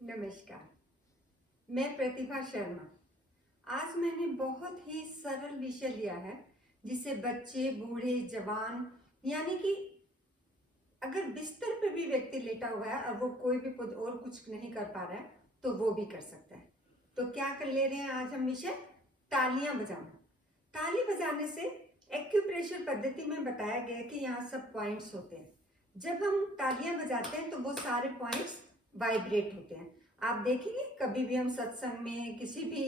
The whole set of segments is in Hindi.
नमस्कार। मैं प्रतिभा शर्मा। आज मैंने बहुत ही सरल विषय लिया है जिसे बच्चे, बूढ़े, जवान यानी कि अगर बिस्तर पे भी व्यक्ति लेटा हुआ है और वो कोई भी खुद और कुछ नहीं कर पा रहा है तो वो भी कर सकता है। तो क्या कर ले रहे हैं आज हम विषय तालियां बजाना। ताली बजाने से एक्यूप्रेशर पद्धति में बताया गया है कि यहाँ सब पॉइंट्स होते हैं। जब हम तालियां बजाते हैं तो वो सारे पॉइंट्स वाइब्रेट होते हैं। आप देखेंगे कभी भी हम सत्संग में किसी भी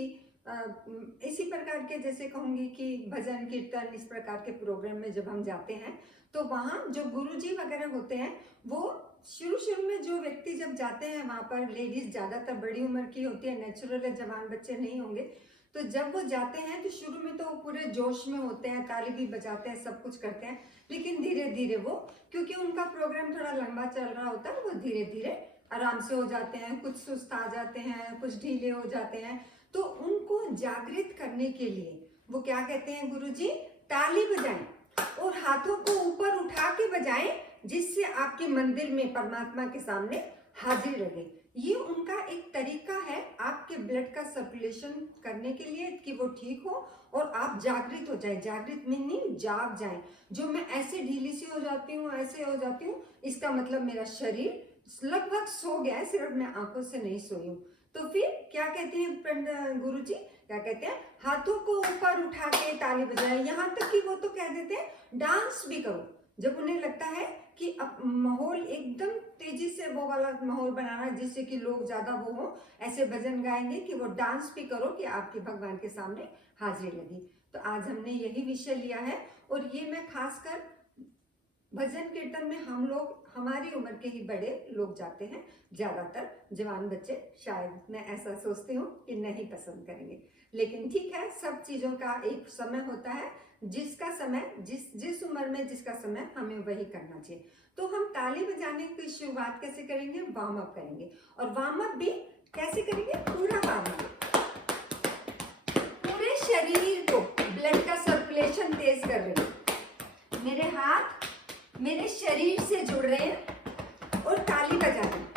इसी प्रकार के, जैसे कहूंगी कि भजन कीर्तन इस प्रकार के प्रोग्राम में जब हम जाते हैं तो वहाँ जो गुरुजी वगैरह होते हैं वो शुरू में जो व्यक्ति जब जाते हैं वहाँ पर, लेडीज ज़्यादातर बड़ी उम्र की होती है, नेचुरल है, जवान बच्चे नहीं होंगे। तो जब वो जाते हैं तो शुरू में तो वो पूरे जोश में होते हैं, ताली भी बजाते हैं, सब कुछ करते हैं, लेकिन धीरे धीरे वो, क्योंकि उनका प्रोग्राम थोड़ा लंबा चल रहा होता है, वो धीरे धीरे आराम से हो जाते हैं, कुछ सुस्त आ जाते हैं, कुछ ढीले हो जाते हैं। तो उनको जागृत करने के लिए वो क्या कहते हैं गुरुजी, ताली बजाएं और हाथों को ऊपर उठा के बजाएं, जिससे आपके मंदिर में परमात्मा के सामने हाजिर रहे। ये उनका एक तरीका है आपके ब्लड का सर्कुलेशन करने के लिए कि वो ठीक हो और आप जागृत हो जाए। जागृत मीनिंग जाग जाए। जो मैं ऐसे ढीली सी हो जाती हूँ, ऐसे हो जाती हूँ, इसका मतलब मेरा शरीर लगभग सो गया है, सिर्फ मैं आंखों से नहीं सोई हूँ। तो फिर क्या कहते हैं गुरुजी, क्या कहते हैं, हाथों को ऊपर उठा के ताली बजाए। यहाँ तक कि वो तो कह देते हैं डांस भी करो। जब उन्हें लगता है कि अब माहौल एकदम तेजी से वो वाला माहौल बनाना है जिससे कि लोग ज्यादा वो हो, ऐसे भजन गाएंगे कि वो डांस भी करो कि आपके भगवान के सामने हाजिरी लगी। तो आज हमने यही विषय लिया है और ये मैं खासकर भजन कीर्तन में हम लोग, हमारी उम्र के ही बड़े लोग जाते हैं, ज्यादातर जवान बच्चे शायद, मैं ऐसा सोचती हूँ कि नहीं पसंद करेंगे। लेकिन ठीक है, सब चीजों का एक समय होता है, जिसका समय जिस उम्र में जिसका समय हमें वही करना चाहिए। तो हम ताली बजाने की शुरुआत कैसे करेंगे, वार्म अप करेंगे। और वार्म अप भी कैसे करेंगे, पूरा वार्म अप, पूरे शरीर को ब्लड का सर्कुलेशन तेज कर रहे हैं। मेरे हाथ मेरे शरीर से जुड़ रहे हैं और ताली बजा रहे हैं।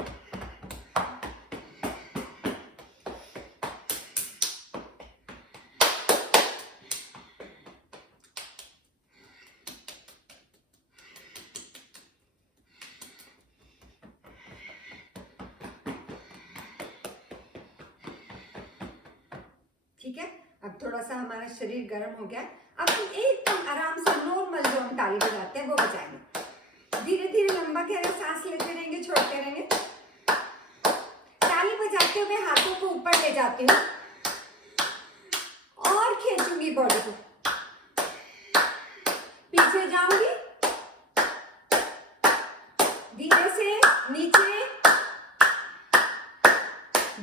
ठीक है, अब थोड़ा सा हमारा शरीर गर्म हो गया। अब हम एकदम आराम से नॉर्मल जो हम ताली बजाते हैं वो बजाएंगे। धीरे धीरे लंबा गहरा सांस लेते रहेंगे, छोड़ते रहेंगे। ताली बजाते हुए हाथों को ऊपर ले जाती हूँ और खींचूंगी बॉडी को, पीछे जाऊंगी, धीरे से नीचे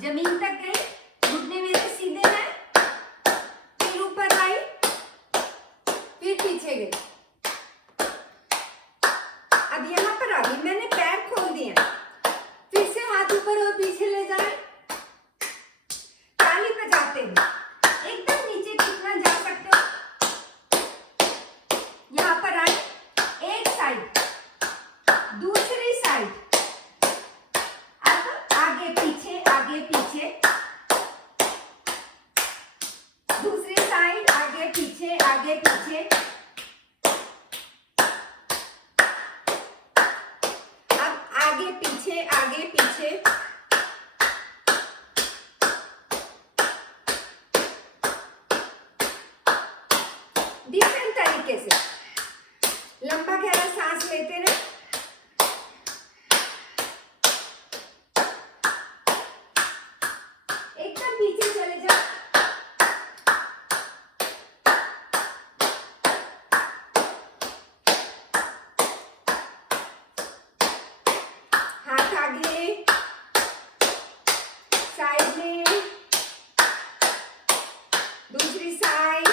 जमीन तक गई, घुटने मेरे सीधे हैं, फिर ऊपर आई, फिर पीछे गई। अब यहाँ पर आ गई, मैंने पैर खोल दिए, फिर से हाथ ऊपर और पीछे ले जाए, ताली बजाते हुए एकदम नीचे कितना जा सकते हो। यहाँ पर आए, एक साइड, दूसरी साइड, अब आगे पीछे, आगे पीछे, दूसरी साइड, आगे पीछे, आगे पीछे। आगे पीछे, आगे पीछे, डिफरेंट तरीके से लंबा गहरा सांस लेते रहे। एकदम पीछे चले जाओ, हाथ आगे, साइड में, दूसरी साइड,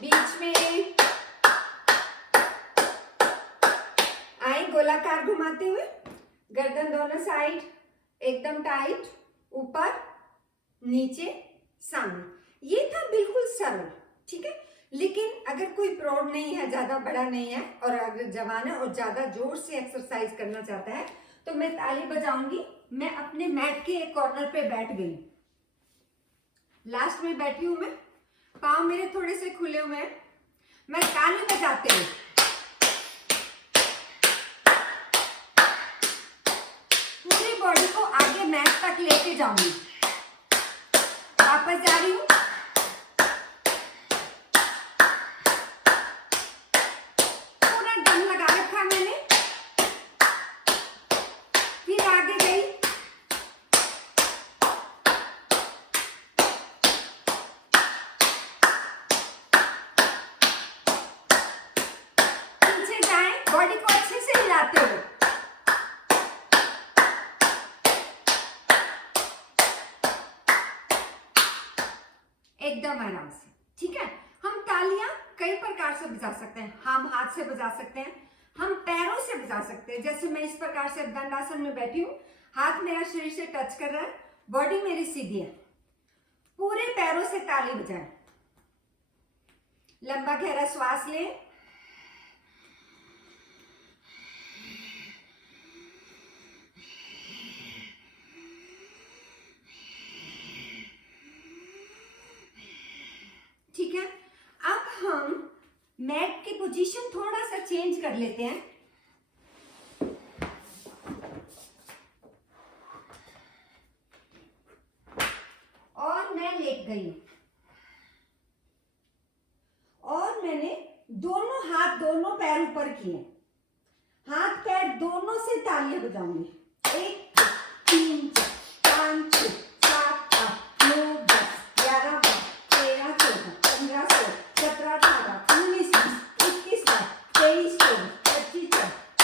बीच में, आए गोलाकार घुमाते हुए, गर्दन दोनों साइड एकदम टाइट, ऊपर नीचे सामने। ये था बिल्कुल सरल, ठीक है। लेकिन अगर कोई प्रौढ़ नहीं है, ज्यादा बड़ा नहीं है और अगर जवान है और ज्यादा जोर से एक्सरसाइज करना चाहता है तो मैं ताली बजाऊंगी। मैं अपने मैट के एक कॉर्नर पे बैठ गई, लास्ट में बैठी हूं मैं, पाँव मेरे थोड़े से खुले हुए हैं। मैं ताली बजाते हुए पूरी बॉडी को आगे मैट तक लेके जाऊंगी। वापस जा रही हूँ, पूरा दम लगा रखा मैंने, फिर आगे गई, पीछे जाएं, बॉडी को अच्छे से हिलाते हुए। एकदम आराम से, ठीक है। हम तालियां कई प्रकार से बजा सकते हैं। हम हाथ से बजा सकते हैं, हम पैरों से बजा सकते हैं। जैसे मैं इस प्रकार से दंडासन में बैठी हूँ, हाथ मेरा शरीर से टच कर रहा है, बॉडी मेरी सीधी है, पूरे पैरों से ताली बजाएं। लंबा गहरा श्वास लें, ठीक है। अब हम मैट की पोजीशन थोड़ा सा चेंज कर लेते हैं। और मैं लेट गई और मैंने दोनों हाथ दोनों पैर ऊपर किए, हाथ पैर दोनों से तालियां बजाऊंगी। 1 3 4 5 6 7 8 9 10 11 12 13 14 15 16 17 18 19 20 21 22 23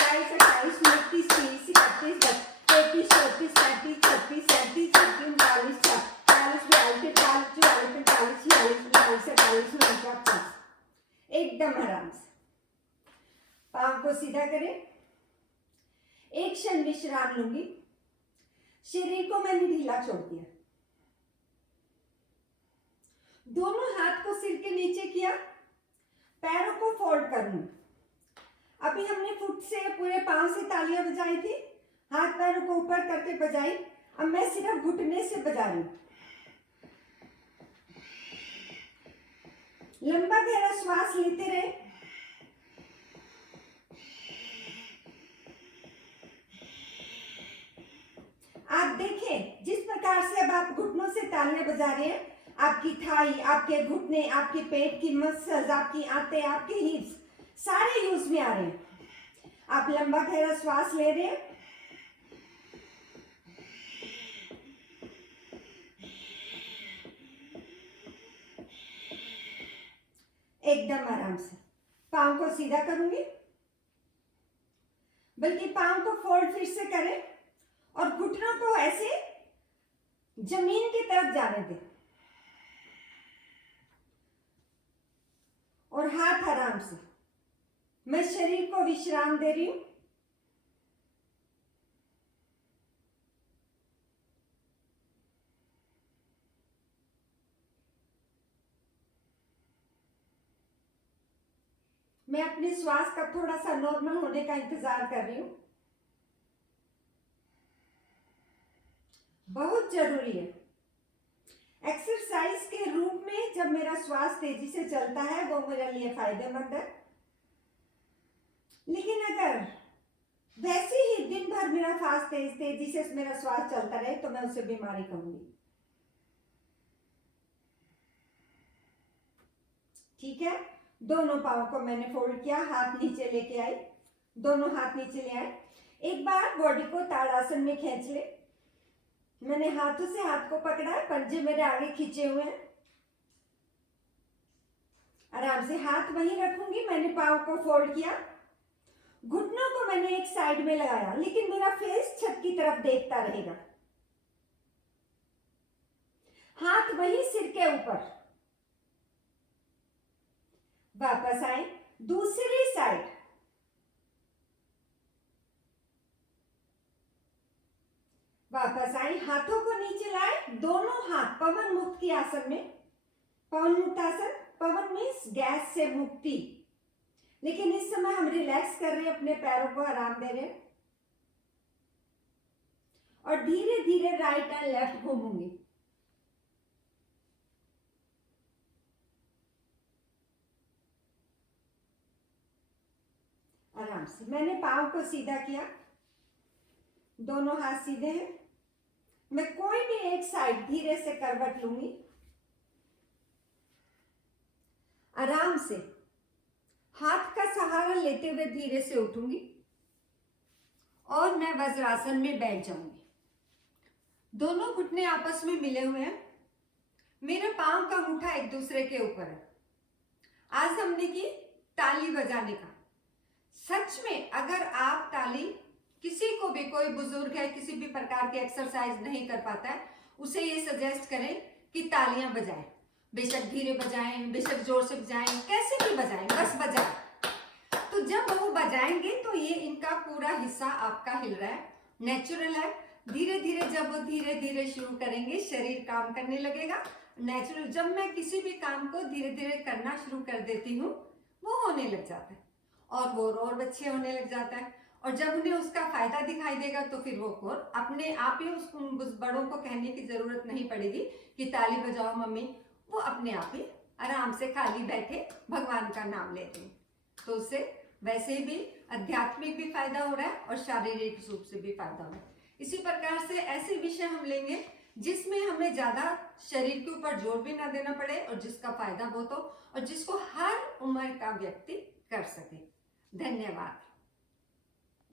24 25 26 27 28 29 30 31 32 33 34 35 36 37 38 39 40 41 42 43 44 45 46 एकदम आराम से। पांव को सीधा करें, एक क्षण विश्राम लूंगी। शरीर को मैंने ढीला छोड़ दिया, दोनों हाथ को सिर के नीचे किया, पैरों को फोल्ड करूंगी। अभी हमने फुट से पूरे पांव से तालियां बजाई थी, हाथ पैरों को ऊपर करके बजाई। अब मैं सिर्फ घुटने से बजा रही हूं। लंबा गहरा श्वास लेते रहे, आप देखें जिस प्रकार से अब आप घुटनों से तालियां बजा रहे हैं, आपकी थाई, आपके घुटने, आपके पेट की मसल्स, आपकी आंतें, आपके हिप्स सारे यूज में आ रहे हैं। आप लंबा गहरा श्वास ले रहे हैं, एकदम आराम से। पांव को सीधा करूंगी, बल्कि पांव को फोल्ड फिर से करें और घुटनों को ऐसे जमीन की तरफ जाने दें और हाथ आराम से। मैं शरीर को विश्राम दे रही हूं। मैं अपने श्वास का थोड़ा सा नॉर्मल होने का इंतजार कर रही हूं। बहुत जरूरी है। एक्सरसाइज के रूप में जब मेरा श्वास तेजी से चलता है वो मेरे लिए फायदेमंद है, लेकिन अगर वैसे ही दिन भर मेरा श्वास तेजी से मेरा श्वास चलता रहे तो मैं उसे बीमारी कहूंगी। ठीक है, दोनों पांव को मैंने फोल्ड किया, हाथ नीचे लेके आई, दोनों हाथ नीचे ले आए। एक बार बॉडी को ताड़ासन में खींच ले। मैंने हाथों से हाथ को पकड़ा है, पंजे मेरे आगे खींचे हुए हैं। आराम से हाथ वहीं रखूंगी। मैंने पांव को फोल्ड किया, घुटनों को मैंने एक साइड में लगाया, लेकिन मेरा फेस छत की तरफ देखता रहेगा। हाथ वहीं सिर के ऊपर। वापस आए, दूसरी साइड। वापस आए, हाथों को नीचे लाए, दोनों हाथ पवन मुक्त की आसन में। पवन मुक्त आसन, पवन मीन्स गैस से मुक्ति। लेकिन इस समय हम रिलैक्स कर रहे हैं, अपने पैरों को आराम दे रहे हैं। और धीरे धीरे राइट एंड लेफ्ट घूमूंगी। आराम से मैंने पाँव को सीधा किया, दोनों हाथ सीधे हैं। मैं कोई भी एक साइड धीरे से करवट लूंगी, आराम से हाथ का सहारा लेते हुए धीरे से उठूंगी और मैं वज्रासन में बैठ जाऊंगी। दोनों घुटने आपस में मिले हुए हैं, मेरे पांव का मुट्ठा एक दूसरे के ऊपर है। आज हमने की ताली बजाने का। सच में अगर आप ताली, किसी को भी, कोई बुजुर्ग है किसी भी प्रकार की एक्सरसाइज नहीं कर पाता है, उसे ये सजेस्ट करें कि तालियां बजाएं। बेशक धीरे बजाएं, बेशक जोर से बजाएं, कैसे भी बजाएं, बस बजाएं। तो जब वो बजाएंगे तो ये इनका पूरा हिस्सा आपका हिल रहा है, नेचुरल है। धीरे धीरे जब वो धीरे धीरे शुरू करेंगे, शरीर काम करने लगेगा नेचुरल। जब मैं किसी भी काम को धीरे धीरे करना शुरू कर देती हूँ, वो होने लग जाता है और अच्छे होने लग जाता है। और जब उन्हें उसका फायदा दिखाई देगा तो फिर वो और अपने आप ही उस बड़ों को कहने की जरूरत नहीं पड़ेगी कि ताली बजाओ मम्मी, वो अपने आप ही आराम से खाली बैठे भगवान का नाम लेते हैं। तो उससे वैसे भी आध्यात्मिक भी फायदा हो रहा है और शारीरिक रूप से भी फायदा हो रहा है। इसी प्रकार से ऐसे विषय हम लेंगे जिसमें हमें ज्यादा शरीर के ऊपर जोर भी ना देना पड़े और जिसका फायदा बहुत हो और जिसको हर उम्र का व्यक्ति कर सके। धन्यवाद।